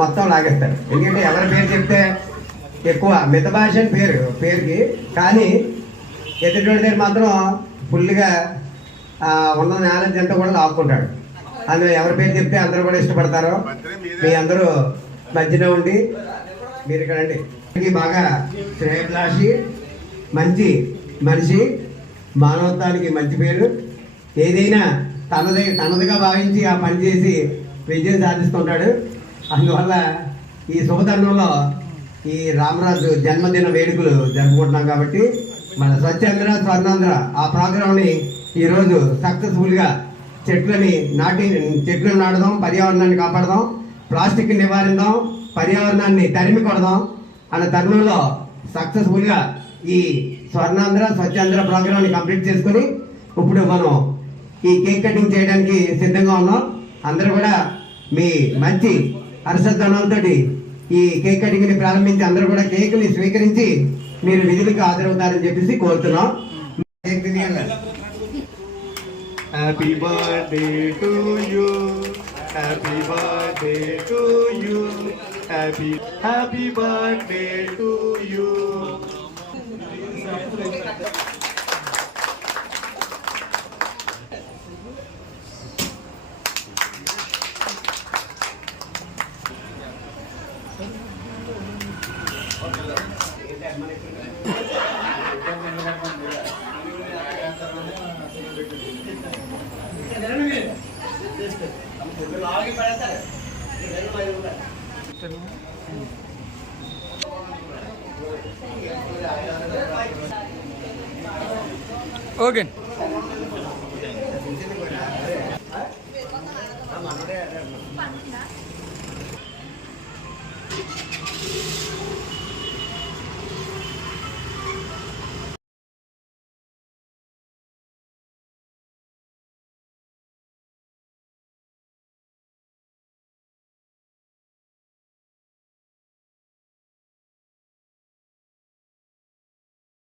మొత్తం లాగేస్తారు. ఎందుకంటే ఎవరి పేరు చెప్తే ఎక్కువ మిత భాష అని పేరుకి, కానీ ఎదుటి దగ్గర మాత్రం ఫుల్గా ఉన్న నాలెడ్జ్ అంతా కూడా లాక్కుంటాడు. అందులో ఎవరి పేరు చెప్తే అందరూ కూడా ఇష్టపడతారు. మీ అందరూ మధ్యలో ఉండి మీరు ఇక్కడ అండి బాగా శ్రేయభిలాషి, మంచి మనిషి, మానవత్వానికి మంచి పేరు. ఏదైనా తనదిగా భావించి ఆ పని చేసి విజయం సాధిస్తుంటాడు. అందువల్ల ఈ శుభతరుణంలో ఈ రామరాజు జన్మదిన వేడుకలు జరుపుకుంటున్నాం కాబట్టి మన స్వచ్ఛాంధ్ర స్వర్ణాంధ్ర ఆ ప్రోగ్రాంని ఈరోజు సక్సెస్ఫుల్గా చెట్లు నాటుదాం, పర్యావరణాన్ని కాపాడదాం, ప్లాస్టిక్ నివారిద్దాం, పర్యావరణాన్ని తరిమి కొడదాం అన్న తరుణంలో సక్సెస్ఫుల్గా ఈ స్వర్ణాంధ్ర స్వచ్ఛాంధ్ర ప్రోగ్రాంని కంప్లీట్ చేసుకుని ఇప్పుడు మనం ఈ కేక్ కటింగ్ చేయడానికి సిద్ధంగా ఉన్నాం. అందరూ కూడా మీ మంచి హర్షధ్వనాలతో ఈ కేక్ కటింగ్ ని ప్రారంభించి అందరూ కూడా కేక్ ని స్వీకరించి మీరు విధులకు హాజరవుతారని చెప్పేసి కోరుతున్నాం. Happy birthday to you, happy birthday to you, happy birthday to you. Okay.